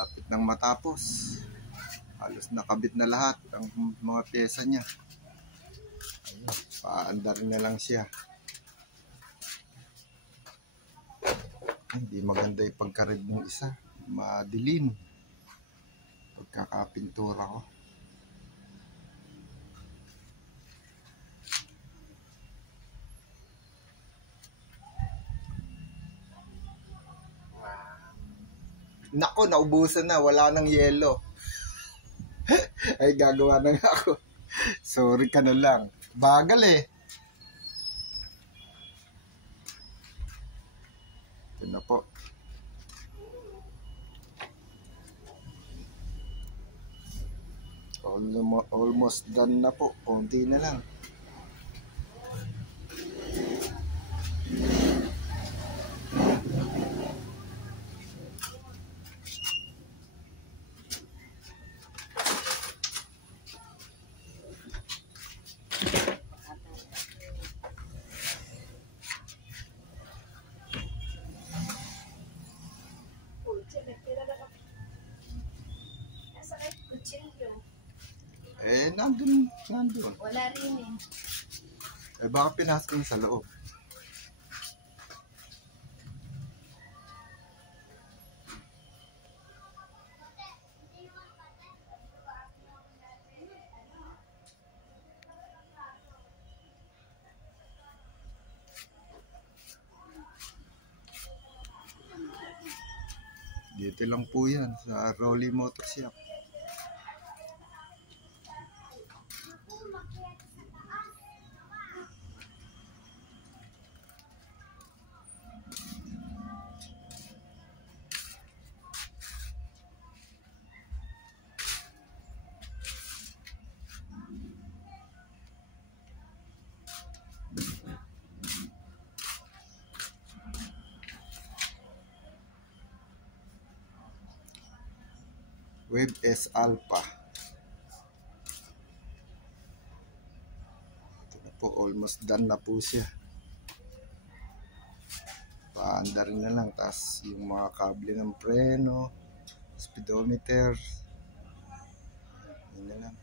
Malapit nang matapos. Halos nakabit na lahat ang mga pyesa niya. Ayun, paandar na lang siya. Hindi maganda yung pagkarid ng isa. Madilim. Pagkakapintura ko. Nako, naubusan na. Wala nang yelo. Ay, gagawa na nga ako. Sorry ka na lang. Bagal eh. Ito na po. Almost done na po. Konti na lang. Nandun. Wala rin eh. Baka pinasok sa loob. Dito lang po yan sa Rolly Motor Shop. Web S Alpha. Ito na po, almost done na po siya. Paandar na lang. Tapos yung mga kable ng preno, speedometer. Yun na lang.